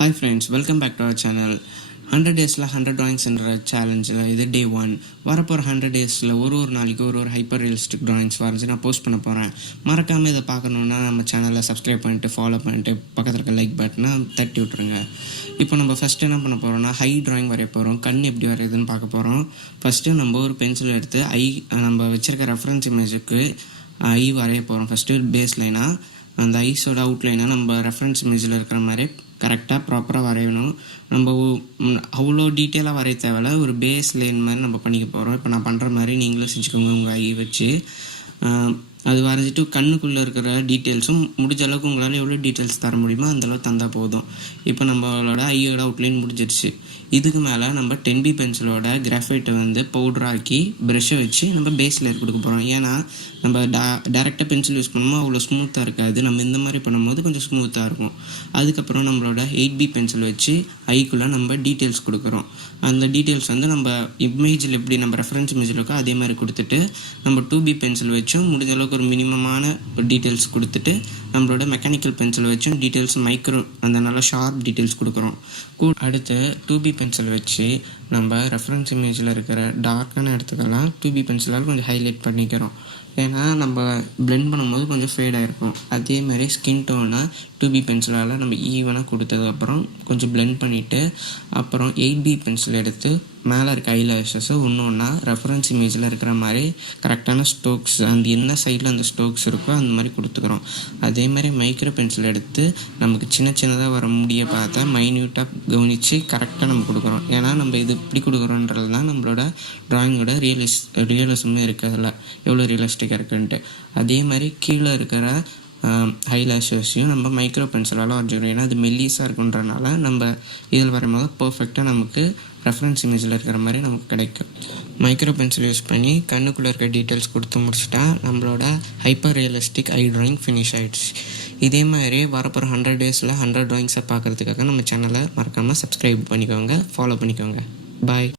Hi friends, welcome back to our channel. 100 daysல 100 drawings என்ற சேலஞ்சில் இது டே 1. வரப்போகிற 100 daysல ஒரு நாளைக்கு ஒரு ஹைப்பர் ரியலிஸ்டிக் ட்ராயிங்ஸ் வரைஞ்சி நான் போஸ்ட் பண்ண போகிறேன். மறக்காமல் இதை பார்க்கணுன்னா நம்ம சேனலை சப்ஸ்கிரைப் பண்ணிட்டு ஃபாலோ பண்ணிட்டு பக்கத்தில் இருக்க லைக் பட்டனை தட்டி விட்ருங்க. இப்போ நம்ம ஃபஸ்ட்டு என்ன பண்ண போகிறோம்னா ஹை ட்ராயிங் வரைய போகிறோம். கண் எப்படி வரையுதுன்னு பார்க்க போகிறோம். ஃபஸ்ட்டு நம்ம ஒரு பென்சில் எடுத்து நம்ம வச்சுருக்க ரெஃபரன்ஸ் இமேஜுக்கு ஐ வரைய போகிறோம். ஃபஸ்ட்டு பேஸ் லைனாக அந்த ஐஸோட அவுட்லைனாக நம்ம ரெஃபரன்ஸ் இமேஜில் இருக்கிற மாதிரி கரெக்டாக ப்ராப்பராக வரையணும். நம்ம அவ்வளோ டீட்டெயிலாக வரைய தேவையில்ல, ஒரு பேஸ் லைன் மாதிரி நம்ம பண்ணிக்க போகிறோம். இப்போ நான் பண்ணுற மாதிரி நீங்களும் செஞ்சுக்கோங்க உங்கள் ஐ வச்சு. அது வரைஞ்சிட்டு கண்ணுக்குள்ளே இருக்கிற டீட்டெயில்ஸும் முடிஞ்ச அளவுக்கு உங்களால் எவ்வளோ டீட்டெயில்ஸ் தர முடியுமோ அந்தளவு தந்தால் போதும். இப்போ நம்மளோட ஐயோட அவுட்லைன் முடிஞ்சிடுச்சு. இதுக்கு மேலே நம்ம 10B பென்சிலோட கிராஃபைட்டை பவுடராக்கி ப்ரெஷ்ஷை வச்சு நம்ம பேஸ் லேயர் கொடுக்க போகிறோம். ஏன்னா நம்ம டேரெக்டாக பென்சில் யூஸ் பண்ணும்போது அவ்வளோ ஸ்மூத்தாக இருக்காது. நம்ம இந்த மாதிரி பண்ணும்போது கொஞ்சம் ஸ்மூத்தாக இருக்கும். அதுக்கப்புறம் நம்மளோட 8B பென்சில் வச்சு ஐக்குள்ளே நம்ம டீட்டெயில்ஸ் கொடுக்குறோம். அந்த டீட்டெயில்ஸ் நம்ம இமேஜில் எப்படி நம்ம ரெஃபரன்ஸ் இமேஜில் இருக்கோ அதே மாதிரி கொடுத்துட்டு நம்ம 2B பென்சில் வச்சும் முடிஞ்ச அளவுக்கு ஒரு மினிமமான டீட்டெயில்ஸ் கொடுத்துட்டு நம்மளோட மெக்கானிக்கல் பென்சில் வச்சும் டீட்டெயில்ஸ் மைக்ரோ அந்த நல்லா ஷார்ப் டீட்டெயில்ஸ் கொடுக்குறோம். அடுத்து 2B பென்சில் வச்சு நம்ம ரெஃபரன்ஸ் இமேஜில் இருக்கிற டார்க்கான இடத்துக்கெல்லாம் 2B பென்சிலால் கொஞ்சம் ஹைலைட் பண்ணிக்கிறோம். ஏன்னா நம்ம பிளெண்ட் பண்ணும்போது கொஞ்சம் ஃபேடாக இருக்கும். அதே மாதிரி ஸ்கின் டோனை 2B பென்சிலால் நம்ம ஈவனாக கொடுத்ததுக்கப்புறம் கொஞ்சம் பிளெண்ட் பண்ணிவிட்டு அப்புறம் 8B பென்சில் எடுத்து மேலே இருக்க ஐலாஷஸை ஒன்றா ரெஃபரன்ஸ் இமேஜில் இருக்கிற மாதிரி கரெக்டான ஸ்டோக்ஸ் அந்த என்ன சைடில் அந்த ஸ்டோக்ஸ் இருக்கோ அந்த மாதிரி கொடுத்துக்கிறோம். அதே மாதிரி மைக்ரோ பென்சில் எடுத்து நமக்கு சின்ன சின்னதாக வர முடிய பார்த்தா மைன்யூட்டாக கவனித்து கரெக்டாக நம்ம கொடுக்குறோம். ஏன்னா நம்ம இது இப்படி கொடுக்குறோன்றது தான் நம்மளோட ட்ராயிங்கோட ரியலிசமே இருக்குது, அதில் எவ்வளோ ரியலிஸ்டிக்காக இருக்குன்ட்டு. அதே மாதிரி கீழே இருக்கிற ஹைலாஷஸையும் நம்ம மைக்ரோ பென்சிலால் வரைஞ்சிக்கிறோம். ஏன்னா அது மெல்லிஸாக இருக்குன்றனால நம்ம இதில் வரும்போது பர்ஃபெக்டாக நமக்கு ரெஃபரன்ஸ் இமேஜில் இருக்கிற மாதிரி நமக்கு கிடைக்கும். மைக்ரோ பென்சில் யூஸ் பண்ணி கண்ணுக்குள்ளே இருக்க டீட்டெயில்ஸ் கொடுத்து முடிச்சுட்டா நம்மளோட ஹைப்பர் ரியலிஸ்டிக் ஐ ட்ராயிங் ஃபினிஷ் ஆகிடுச்சு. இதே மாதிரி வரப்போகிற 100 daysல 100 ட்ராயிங்ஸை பார்க்குறதுக்காக நம்ம சேனலை மறக்காமல் சப்ஸ்கிரைப் பண்ணிக்கோங்க, ஃபாலோ பண்ணிக்கோங்க. பாய்.